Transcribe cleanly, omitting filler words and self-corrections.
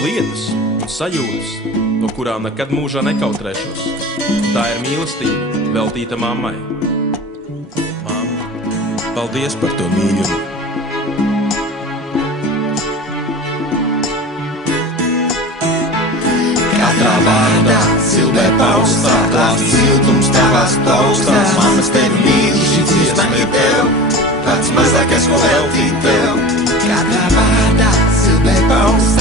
lietas un sajūtas, no kurām nekad mūžā nekautrēšos. Tā ir mīlestība, veltīta mammai. Mamma, paldies par to mīļumu. Katrā vārdā, silbē paustā, klāst siltums tavās taustās. Mammas tevi mīl, šī dziesma ir tev, pats mazākais, ko veltīt tev. Katrā vārdā, silbē paustā,